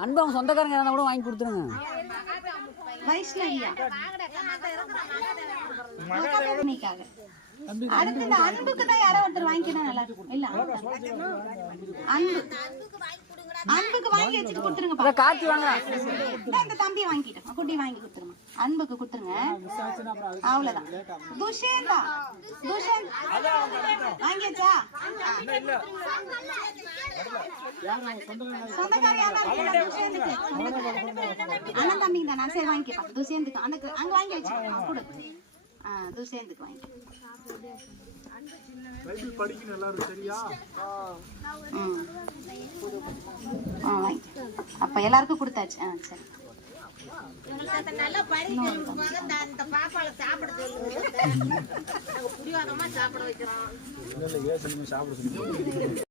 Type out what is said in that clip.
அன்பு அவங்க சொந்தக்காரங்க எதனா கூட வாங்கி கொடுத்துருங்க. வைஷ்ணவியா அடுத்து இந்த அன்புக்கு தான் யாரோ ஒருத்தர் வாங்கிக்கணும். நல்லா இருக்கும் இல்ல? அன்புக்கு வாங்கி வச்சுட்டு கொடுத்துருங்க. காட்சி வாங்க. இந்த தம்பி வாங்கிட்டோம், குட்டி வாங்கி கொடுத்துருங்க. அன்புக்கு கொடுத்துருங்க. அவ்வளவுதான். துஷேந்தா வாங்கியாச்சா? சொந்தக்காரியா அண்ணன் தம்பி தானா? சரி வாங்கிப்பா. துஷேந்துக்கு அங்க வாங்கி வச்சு கொடு. துஷேந்துக்கு வாங்கி. பைபிள் படிக்கணும் எல்லாரும், சரியா? அப்ப எல்லாருக்கும் கொடுத்தாச்சு. சரி. நல்லா படிக்க பாப்பால சாப்பிட சொல்லுங்க. புரியாதமா சாப்பிட வைக்கிறோம். சாப்பிட